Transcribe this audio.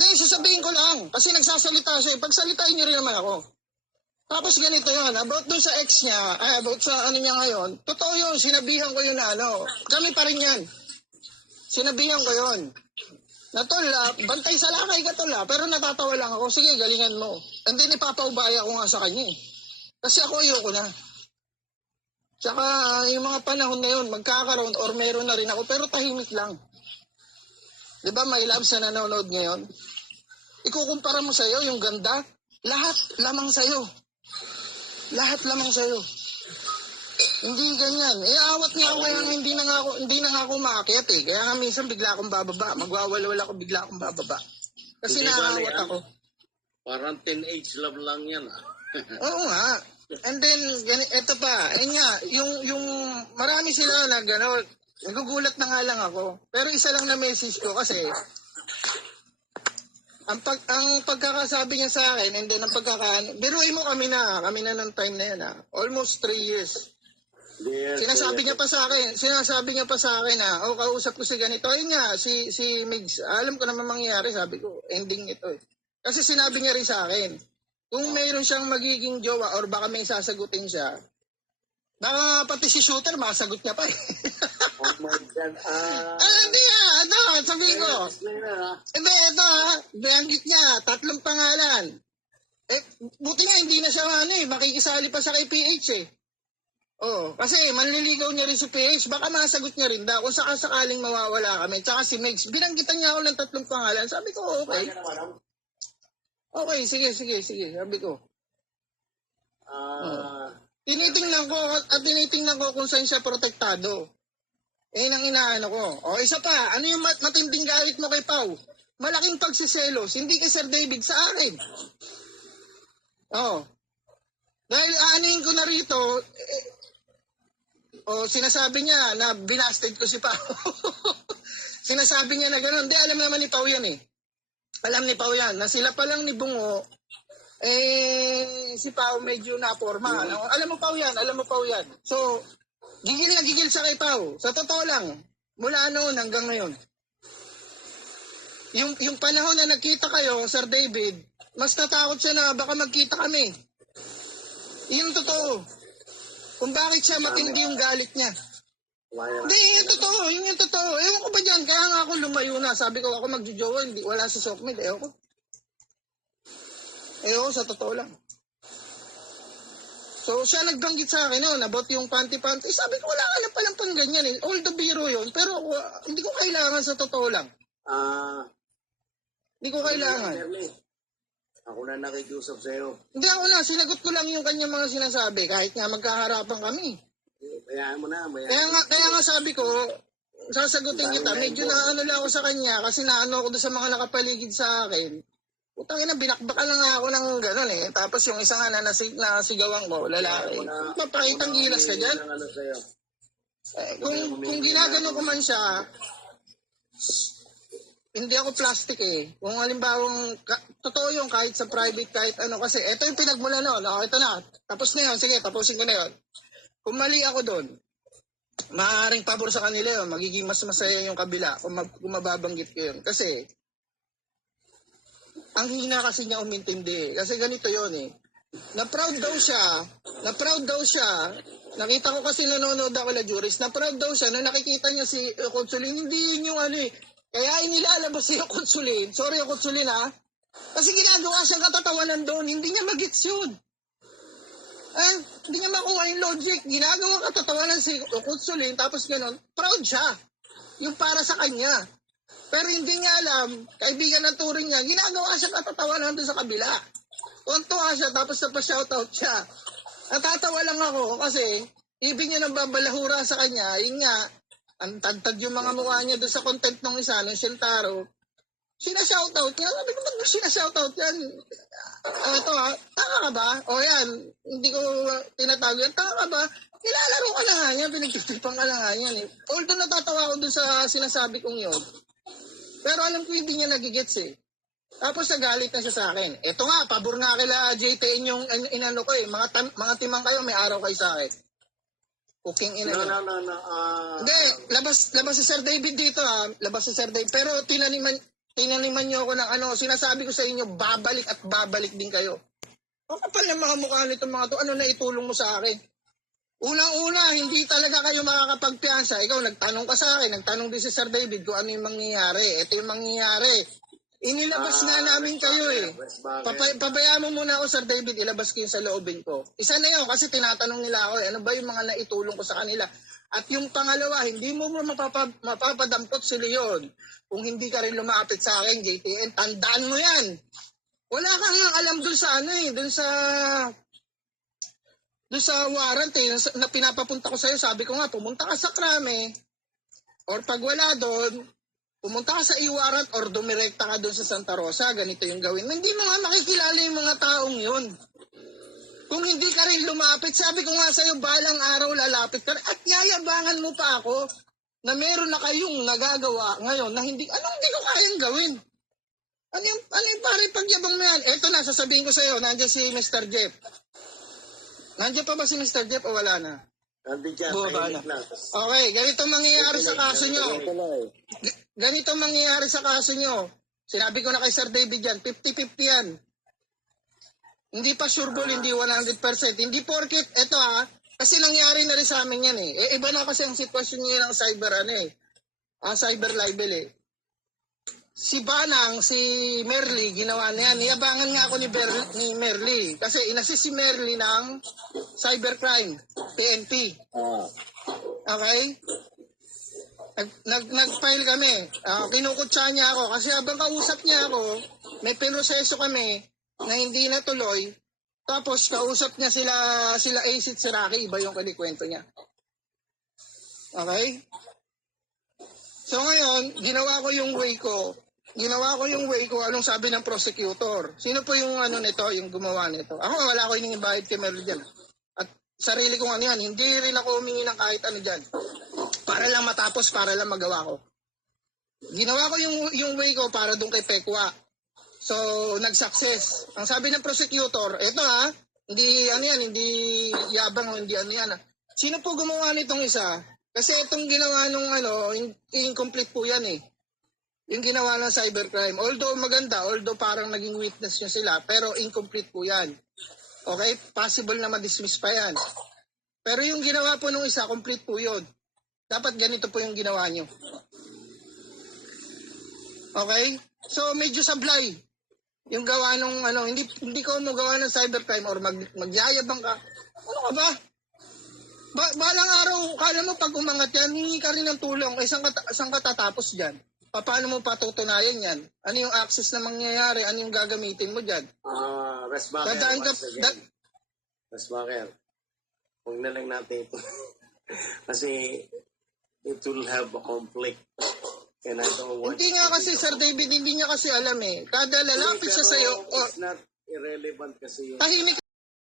Hindi, sasabihin ko lang. Kasi nagsasalita siya. Pagsalitain niyo rin naman ako. Tapos ganito yun, about dun sa ex niya, about sa ano niya ngayon, totoo yun, sinabihan ko yun na ano. Kami pa rin yan. Sinabihan ko yun. Na tol, bantay sa lakay ka tol, pero natatawa lang ako. Sige, galingan mo. And then ipapaubaya ko nga sa kanya eh. Kasi ako ayoko na. Tsaka yung mga panahon na yun, magkakaroon or meron na rin ako, pero tahimik lang. Diba my loves na nanonood ngayon? Ikukumpara mo sa'yo yung ganda, lahat lamang sa'yo. Lahat lamang sa'yo. Hindi ganyan. Awat nga ako kaya nga hindi na nga ako maakyat eh. Kaya nga minsan bigla akong bababa. Magwawalwala ako, bigla akong bababa. Kasi naaawat ako. Parang teenage love lang yan ah. Oo nga. And then, eto pa. Ayun nga, yung marami sila na gano'n. Nagugulat na nga lang ako. Pero isa lang na message ko kasi ang pagkakasabi niya sa akin and then ang biruin mo kami na ng time na yan almost 3 years. Sinasabi niya pa sa akin na kausap ko si ganito. Ayun nga, si Migs, alam ko naman mangyayari, sabi ko, ending ito eh. Kasi sinabi niya rin sa akin, kung mayroon siyang magiging jowa or baka may sasagutin siya, baka pati si shooter masagot niya pa eh. Oh my God. Hindi sabihin ko. Hindi, ito banggit niya, 3 pangalan. Buti nga hindi na siya makikisali pa siya kay PH eh. Kasi manliligaw niya rin si PH, baka masagot niya rin daw kung sakasakaling mawawala kami. Tsaka si Megs, binanggitan niya ako ng 3 pangalan. Sabi ko, okay. Okay, sige, sabi ko. Tinitingnan ko kung saan siya protektado. Ang inaano ko. Isa pa, ano yung matinding galit mo kay Pau? Malaking pagsiselos, hindi kay Sir David, sa akin. Dahil aanin ko na rito, sinasabi niya na binasted ko si Pau. Sinasabi niya na gano'n. Hindi, alam naman ni Pau yan eh. Alam ni Pau yan, na sila pa lang ni Bungo, si Pau medyo naporma. Alam mo Pau yan. So, gigil na gigil sa kay Pau. Sa totoo lang, mula noon hanggang ngayon. Yung panahon na nagkita kayo, Sir David, mas natakot siya na baka magkita kami. Yung totoo. Kung bakit siya matindi yung galit niya. Hindi, yung totoo. Ewan ko ba dyan? Kaya nga ako lumayo na. Sabi ko, ako magjojowa, wala sa Sokmed. Ewan ko, sa totoo lang. So, siya nagbanggit sa akin about yung panty-panty. Sabi ko, wala ka na palang pang ganyan eh. Although biro yun, pero hindi ko kailangan sa totoo lang. Hindi ko kailangan. Ako na nakikiusap sa'yo. Hindi ako na, sinagot ko lang yung kanya mga sinasabi kahit nga magkaharapan kami. Bayaan mo na. Kaya nga sabi ko, sasagutin kita. Medyo naano lang ako sa kanya kasi naano ako doon sa mga nakapaligid sa akin. Putang ina, binakbakan lang ako ng gano'n eh. Tapos yung isa nga na nasigawan ko, lalaki. Mapakitang gilas ka dyan. Kung ginagano ko man siya, hindi ako plastic eh. Kung halimbawang, totoo yung kahit sa private, kahit ano. Kasi ito yung pinagmula noon. Ito na. Tapos na yun. Sige, tapusin ko na yun. Kung mali ako doon, maaaring pabor sa kanila yun. Magiging mas masaya yung kabila kung mababanggit ko yun. Kasi, ang hina kasi niya umintindi. Kasi ganito yun eh. Na-proud daw siya. Nakita ko kasi nanonood ako na juris. Na-proud daw siya na nakikita niya si Consulin. Hindi yun yung ano eh. Kaya inilalabas si Consulin. Sorry Consulin ha. Kasi ginagawa siyang katatawanan doon. Hindi niya magets yun. Hindi niya makuha yung logic. Ginagawa katatawanan si Consulin. Tapos gano'n. Proud siya. Yung para sa kanya. Pero hindi niya alam, kaibigan ng turing niya, ginagawa siya katatawanan doon sa kabila. Tuntua siya, tapos napa-shoutout siya. Natatawa lang ako kasi ibig niya nang babalahura sa kanya, yun nga, ang tantad yung mga mukha niya doon sa content ng isa, ng Shintaro. Sinashoutout niya. Sabi ko, ba't mo sinashoutout yan? Ito ha, taka ka ba? O yan, hindi ko tinatago yan. Taka ka ba? Nilalaro ka na nga yan, pinagtitipang ka na nga yan. Although natatawa ko doon sa sinasabi kong yun. Pero alam ko hindi niya nagigets eh. Tapos nagalit na siya sa akin. Ito nga, pabor nga kila JTN yung inano ko eh. Mga timang kayo, may araw kayo sa akin. Cooking ina niyo. Hindi, labas si Sir David dito ha. Labas si Sir David. Pero tinaniman niyo ako ng ano, sinasabi ko sa inyo, babalik at babalik din kayo. Ang kapal ng mga mukha nitong mga to, ano na itulong mo sa akin? Unang-una, hindi talaga kayo makakapagpiyansa. Ikaw, nagtanong ka sa akin, nagtanong din si Sir David kung ano yung mangyayari. Ito yung mangyayari. Inilabas nga namin kayo eh. Pabayaan mo muna ako, Sir David, ilabas ko yung sa loobin ko. Isa na yun, kasi tinatanong nila ako, ano ba yung mga naitulong ko sa kanila? At yung pangalawa, hindi mo mapapadampot si Leon. Kung hindi ka rin lumapit sa akin, JTN, tandaan mo yan. Wala kang alam dun sa ano eh, dun sa warrant eh, na pinapapunta ko sa'yo. Sabi ko nga, pumunta ka sa Krame, or pag wala doon, pumunta ka sa e-warrant or dumirekta ka doon sa Santa Rosa, ganito yung gawin. Hindi mo nga makikilala yung mga taong yun. Kung hindi ka rin lumapit, sabi ko nga sa'yo, balang araw lalapit ka rin. At yayabangan mo pa ako na meron na kayong nagagawa ngayon na hindi ko kayang gawin. Ano yung pare pagyabang mo yan? Eto na, sasabihin ko sa'yo, nandiyan si Mr. Jeff. Nandiyan pa ba si Mr. Jeff o wala na? Nandiyan dyan, Buha tahimik na. lang. Okay, ganito mangyayari sa kaso nyo. Ganito mangyayari sa kaso nyo. Sinabi ko na kay Sir David yan, 50-50 yan. Hindi pa sure ball, hindi 100%. Hindi porket, eto kasi nangyari na rin sa amin yan eh. Iba na kasi ang sitwasyon nyo ng cyber libel eh. Si Banang, si Merly, ginawa na yan. Niyabangan nga ako ni Merly. Kasi inassist si Merly ng cybercrime, TNP. Okay? Nag-file kami. Kinukutsa niya ako. Kasi habang kausap niya ako, may pinoseso kami na hindi natuloy. Tapos kausap niya sila Acid Siraki. Iba yung kalikwento niya. Okay? So ngayon, ginawa ko yung way ko. Anong sabi ng prosecutor? Sino po yung yung gumawa nito? Ako, wala ko hiningin kay Merly dyan. At sarili kong yan, hindi rin ako humingi ng kahit ano dyan. Para lang matapos, para lang magawa ko. Ginawa ko yung way ko para doon kay Pekwa. So, nag-success. Ang sabi ng prosecutor, eto hindi hindi yabang o hindi yan. Sino po gumawa nitong isa? Kasi itong ginawa nung incomplete po yan eh. Yung ginawa ng cybercrime. Although maganda, parang naging witness nyo sila, pero incomplete po yan. Okay? Possible na ma-dismiss pa yan. Pero yung ginawa po nung isa, complete po yun. Dapat ganito po yung ginawa nyo. Okay? So, medyo sablay. Yung gawa nung hindi ko mo gawa ng cybercrime or magyayabang ka. Ano ka ba? Balang araw, kala mo pag umangat yan, hingi ka rin ng tulong. Saan ka tatapos dyan? Paano mo patutunayan yan? Ano yung access na mangyayari? Ano yung gagamitin mo dyan? Resbacker, Dadaan ka, once again. Resbacker, huwag na lang natin ito. Kasi it will have a conflict. And I don't want hindi nga kasi, Sir David, hindi niya kasi alam eh. Kada lalapit siya sa'yo, it's not irrelevant kasi yung... tahimik